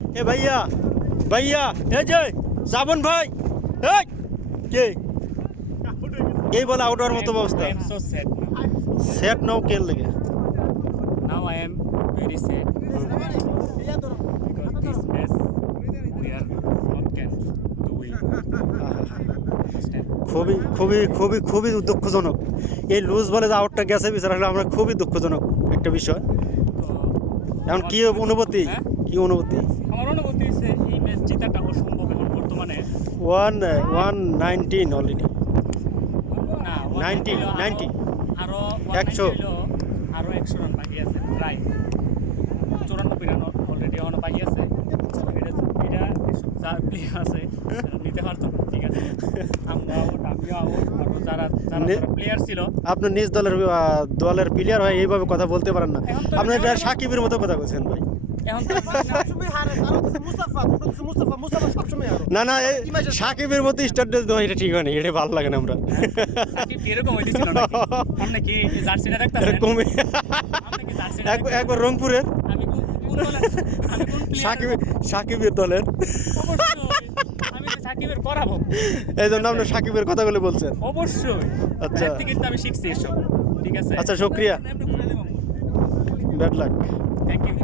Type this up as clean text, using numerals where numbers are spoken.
এ ভাইয়া ভাইয়া এই যে শ্রাবণ ভাই এই কে এই বলে আউট হওয়ার মতো অবস্থা। I am so sad now. Set নাও কে লেগে Now I am very sad because this match we are not can to win. Understand? খুবই খুবই খুবই খুবই দুঃখজনক এই লুজ বলে যে আউটটা গেছে বিচার হলে আমরা খুবই দুঃখজনক একটা বিষয়। এখন কি অনুভূতি হ্যাঁ? কি অনুভূতি? আমার অনুভূতি হচ্ছে এই ম্যাচ জেতাটা অসম্ভব এখন বর্তমানে। 119 অলরেডি না 90 90 আরো 100 আরো 100 রান বাকি আছে প্রায় 94 রান অলরেডি এখনো বাকি আছে। এটা এসব যা প্লেয়ার আছে তারা নিতে পারতো না, ঠিক আছে। আমিও আউট আরো যারা প্লেয়ার ছিল। আপনার নিজ দলের প্লেয়ার হয় এইভাবে কথা বলতে পারেন না। এখন তো আপনি এটা সাকিবের মতো কথা বলছেন ভাই। এখন তো না না এই সাকিবের মতো স্ট্যাটাস দেওয়া এটা ঠিক হয় না, এটা ভালো লাগে না আমরা। সাকিব এরকম হইতেছিল নাকি? আপনি কি জার্সিটা দেখতেছেন? কমে আপনি কি জার্সিটা একবার রংপুরের আমি কোন দলের আমি কোন প্লেয়ার সাকিবের দলের অবশ্যই আমি তো সাকিবের করাবো এই জন্য আপনি সাকিবের কথাগুলো বলছেন। অবশ্যই। আচ্ছা। এর থেকে কিন্তু আমি শিখছি এসব, ঠিক আছে। আচ্ছা শুক্রিয়া, ব্যাড লাক। Thank you.